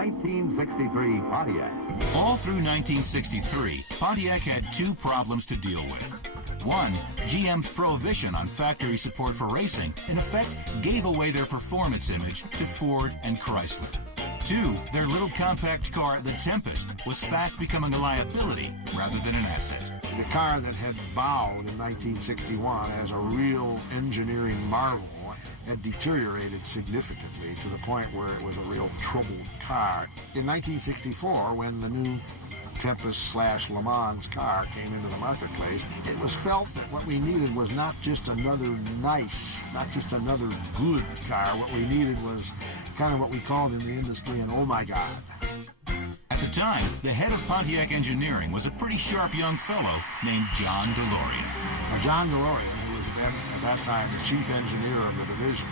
1963 Pontiac. All through 1963, Pontiac had two problems to deal with. One, GM's prohibition on factory support for racing, in effect, gave away their performance image to Ford and Chrysler. Two, their little compact car, the Tempest, was fast becoming a liability rather than an asset. The car that had bowed in 1961 as a real engineering marvel had deteriorated significantly to the point where it was a real troubled car. In 1964, when the new Tempest/Le Mans car came into the marketplace, it was felt that what we needed was not just another nice, not just another good car. What we needed was kind of what we called in the industry an oh my God. At the time, the head of Pontiac Engineering was a pretty sharp young fellow named John DeLorean. Now, John DeLorean, who was then, at that time the chief engineer of the division,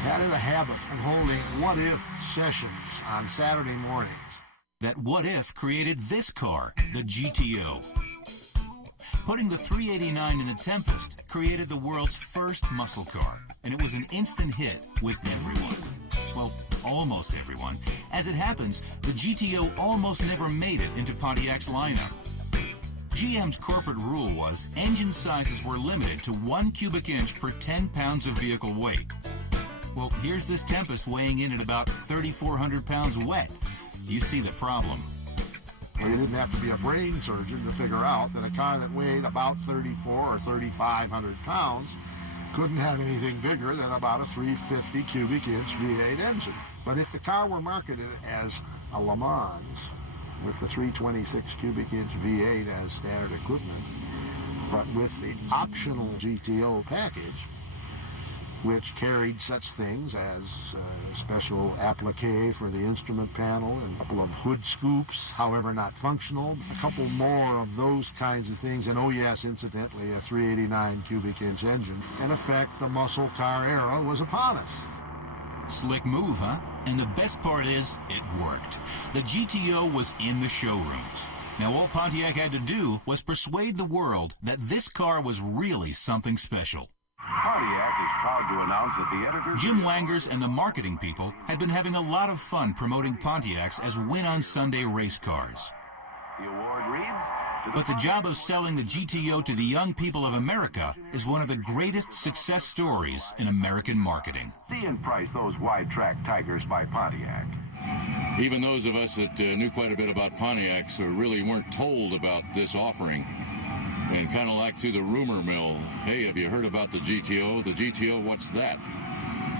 had it a habit of holding what-if sessions on Saturday mornings. That what-if created this car, the GTO. Putting the 389 in a Tempest created the world's first muscle car, and it was an instant hit with everyone. Well, almost everyone. As it happens, the GTO almost never made it into Pontiac's lineup. GM's corporate rule was engine sizes were limited to 1 cubic inch per 10 pounds of vehicle weight. Well, here's this Tempest weighing in at about 3,400 pounds wet. You see the problem. Well, you didn't have to be a brain surgeon to figure out that a car that weighed about 3,400 or 3,500 pounds couldn't have anything bigger than about a 350 cubic inch V8 engine. But if the car were marketed as a Le Mans with the 326 cubic inch V8 as standard equipment, but with the optional GTO package, which carried such things as a special applique for the instrument panel and a couple of hood scoops, however not functional, a couple more of those kinds of things, and oh yes, incidentally, a 389 cubic inch engine. In effect, the muscle car era was upon us. Slick move, huh? And the best part is, it worked. The GTO was in the showrooms. Now all Pontiac had to do was persuade the world that this car was really something special. Pontiac is proud to announce that the editors... Jim Wangers and the marketing people had been having a lot of fun promoting Pontiacs as win-on-Sunday race cars. The award reads... But the job of selling the GTO to the young people of America is one of the greatest success stories in American marketing. See and price those wide-track Tigers by Pontiac. Even those of us that knew quite a bit about Pontiacs really weren't told about this offering. And kind of like through the rumor mill, hey, have you heard about the GTO? The GTO, what's that?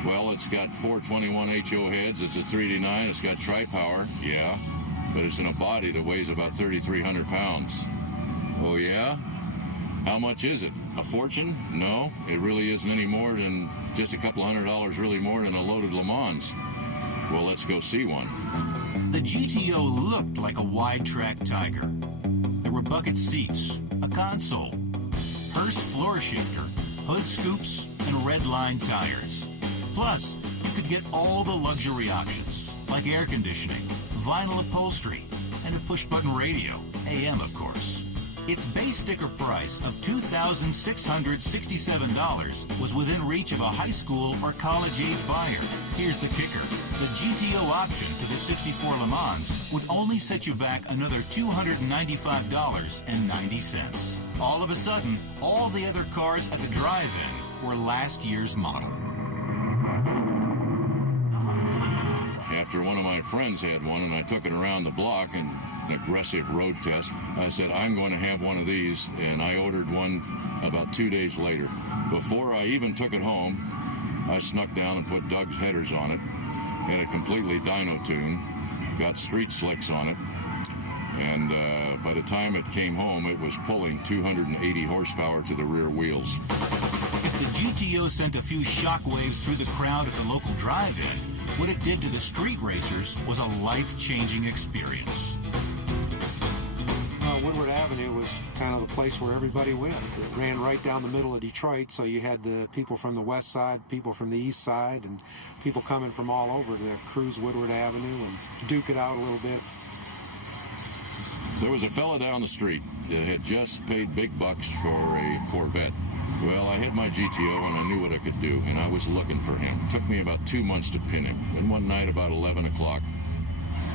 Well, it's got 421 HO heads, it's a 389, it's got tri-power, yeah, but it's in a body that weighs about 3,300 pounds. Oh, yeah? How much is it? A fortune? No, it really isn't any more than just a couple $100 really more than a loaded Le Mans. Well, let's go see one. The GTO looked like a wide-track Tiger. There were bucket seats, a console, Hurst floor shifter, hood scoops, and red line tires. Plus, you could get all the luxury options, like air conditioning, vinyl upholstery, and a push-button radio, AM of course. Its base sticker price of $2,667 was within reach of a high school or college-age buyer. Here's the kicker. The GTO option to the 64 Le Mans would only set you back another $295.90. All of a sudden, all the other cars at the drive-in were last year's model. After one of my friends had one and I took it around the block and an aggressive road test, I said, I'm going to have one of these, and I ordered one about 2 days later. Before I even took it home, I snuck down and put Doug's headers on it, had a completely dyno tune, got street slicks on it, and by the time it came home, it was pulling 280 horsepower to the rear wheels. If the GTO sent a few shockwaves through the crowd at the local drive-in, what it did to the street racers was a life-changing experience. Woodward Avenue was kind of the place where everybody went. It ran right down the middle of Detroit, so you had the people from the west side, people from the east side, and people coming from all over to cruise Woodward Avenue and duke it out a little bit. There was a fella down the street that had just paid big bucks for a Corvette. Well, I had my GTO and I knew what I could do, and I was looking for him. It took me about 2 months to pin him. Then one night about 11 o'clock,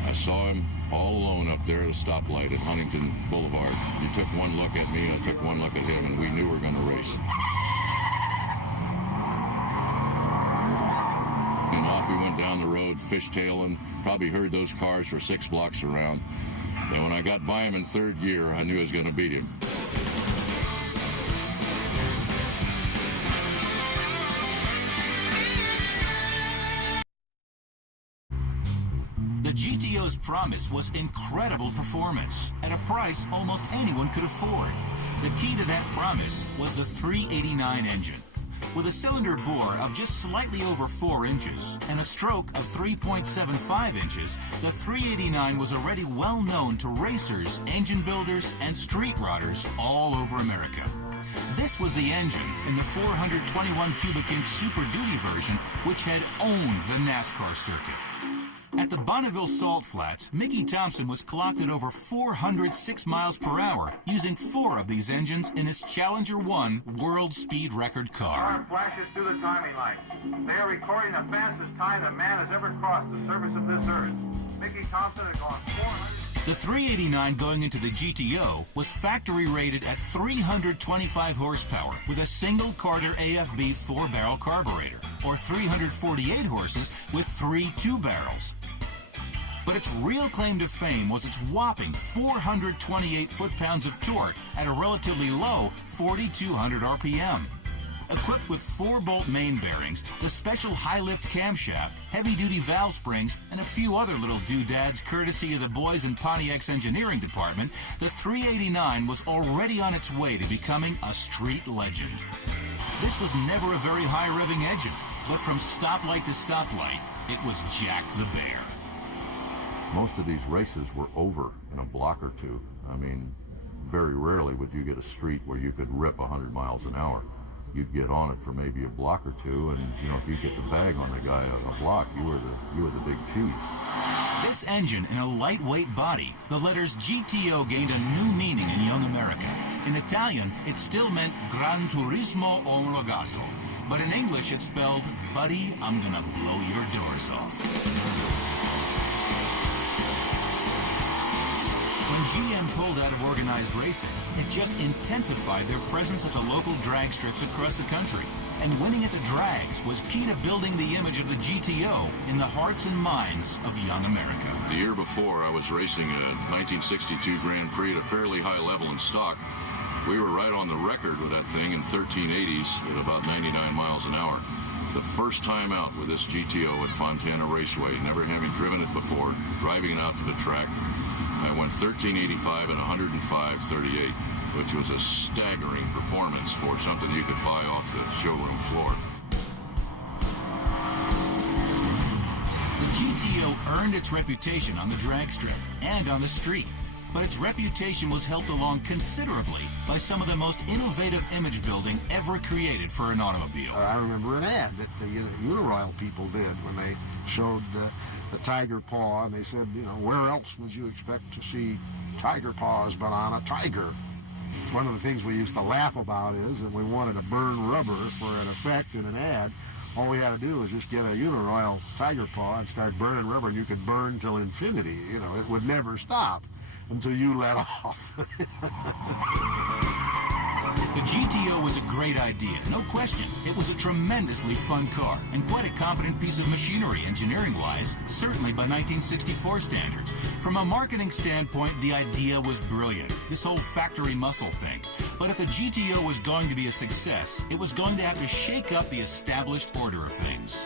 I saw him all alone up there at a stoplight at Huntington Boulevard. He took one look at me, I took one look at him, and we knew we were going to race. And off we went down the road, fishtailing. Probably heard those cars for 6 blocks around. And when I got by him in third gear, I knew I was going to beat him. The GTO's promise was incredible performance at a price almost anyone could afford. The key to that promise was the 389 engine. With a cylinder bore of just slightly over 4 inches and a stroke of 3.75 inches, the 389 was already well known to racers, engine builders, and street rodders all over America. This was the engine in the 421 cubic inch Super Duty version, which had owned the NASCAR circuit. At the Bonneville Salt Flats, Mickey Thompson was clocked at over 406 miles per hour, using 4 of these engines in his Challenger 1 world speed record car. Car flashes through the timing light. They are recording the fastest time that man has ever crossed the surface of this earth. Mickey Thompson had gone 400... The 389 going into the GTO was factory rated at 325 horsepower with a single Carter AFB 4-barrel carburetor, or 348 horses with 3 2-barrels. But its real claim to fame was its whopping 428 foot-pounds of torque at a relatively low 4,200 RPM. Equipped with 4-bolt main bearings, the special high-lift camshaft, heavy-duty valve springs, and a few other little doodads courtesy of the boys in Pontiac's engineering department, the 389 was already on its way to becoming a street legend. This was never a very high-revving engine, but from stoplight to stoplight, it was Jack the Bear. Most of these races were over in a block or two. I mean, very rarely would you get a street where you could rip 100 miles an hour. You'd get on it for maybe a block or two, and you know, if you get the bag on the guy a block, you were the big cheese. This engine in a lightweight body, the letters GTO gained a new meaning in young America. In Italian, it still meant Gran Turismo Omologato, but in English it spelled, Buddy, I'm gonna blow your doors off. When GM pulled out of organized racing, it just intensified their presence at the local drag strips across the country. And winning at the drags was key to building the image of the GTO in the hearts and minds of young America. The year before, I was racing a 1962 Grand Prix at a fairly high level in stock. We were right on the record with that thing in 1380s at about 99 miles an hour. The first time out with this GTO at Fontana Raceway, never having driven it before, driving it out to the track, I went 1385 and 105.38, which was a staggering performance for something you could buy off the showroom floor. The GTO earned its reputation on the drag strip and on the street, but its reputation was helped along considerably by some of the most innovative image building ever created for an automobile. I remember an ad that the Uniroyal people did when they showed the tiger paw, and they said, you know, where else would you expect to see tiger paws but on a tiger? One of the things we used to laugh about is that we wanted to burn rubber for an effect in an ad. All we had to do was just get a Uniroyal tiger paw and start burning rubber, and you could burn till infinity. You know, it would never stop until you let off. The GTO was a great idea, no question. It was a tremendously fun car and quite a competent piece of machinery engineering-wise, certainly by 1964 standards. From a marketing standpoint, the idea was brilliant, this whole factory muscle thing. But if the GTO was going to be a success, it was going to have to shake up the established order of things.